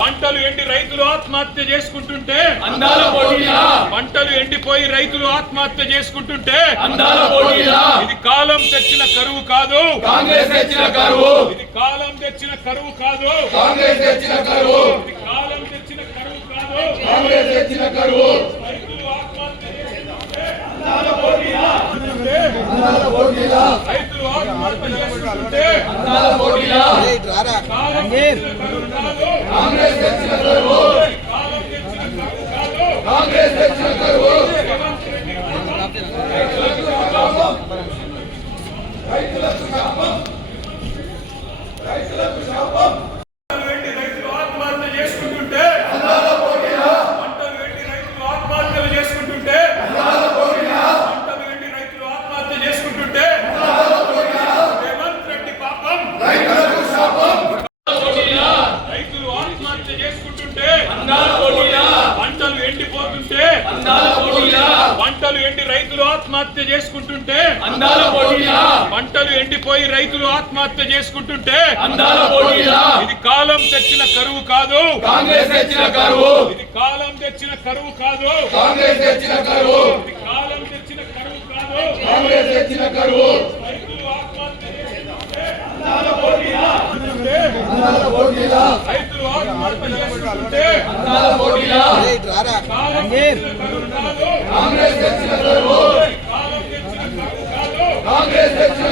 పంటలు ఎండి రైతులు ఆత్మహత్య చేసుకుంటుంటే పంటలు ఎండిపోయి రైతులు ఆత్మహత్య చేసుకుంటుంటే ఇది కాలం తెచ్చిన కరువు కాదు, కాంగ్రెస్ తెచ్చిన కరువు. ఇది కాలం తెచ్చిన కరువు కాదు, కాంగ్రెస్ తెచ్చిన కరువు. ఇది కాలం తెచ్చిన కరువు కాదు, కాంగ్రెస్ తెచ్చిన కరువు. రైతులు ఆత్మహత్య చేసుకుంటుంటే రైతులు ఆత్మహత్య చేసుకుంటుంటే కాంగ్రెస్ తెచ్చిన కరువు. కాంగ్రెస్ తెచ్చిన కరువు. రైతులకు శాపం. రైతులకు శాపం. రైతులు ఆత్మహత్య చేసుకుంటుంటే పంటలు ఎండి రైతులు ఆత్మహత్యలు చేసుకుంటుంటే పంటలు ఎండి రైతులు ఆత్మహత్య చేసుకుంటుంటే రేవంత్ రెడ్డి పాపం. రైతులకు శాపం. రైతులు ఆత్మహత్య చేసుకుంటుంటే పంటలు ఎండిపోతుంటే పంటలు ఎండి రైతులు ఆత్మహత్య చేసుకుంటుంటే పంటలు ఎండిపోయి రైతులు ఆత్మహత్య చేసుకుంటుంటే ఇది కాలం తెచ్చిన కరువు కాదు, కాంగ్రెస్ తెచ్చిన కరువు. ఇది కాలం తెచ్చిన కరువు కాదు, కాంగ్రెస్ తెచ్చిన కరువు. ఇది కాలం తెచ్చిన కరువు కాదు, కాంగ్రెస్ తెచ్చిన కరువు. రైతులు ఆత్మహత్య చేసుకుంటుంటే రైతులు ఆత్మహత్య చేసుకుంటుంటే కాలం తెచ్చిన కరువు కాదు, కాంగ్రెస్ తెచ్చిన కరువు. కాలం తెచ్చిన కరువు కాదు, కాంగ్రెస్ తెచ్చిన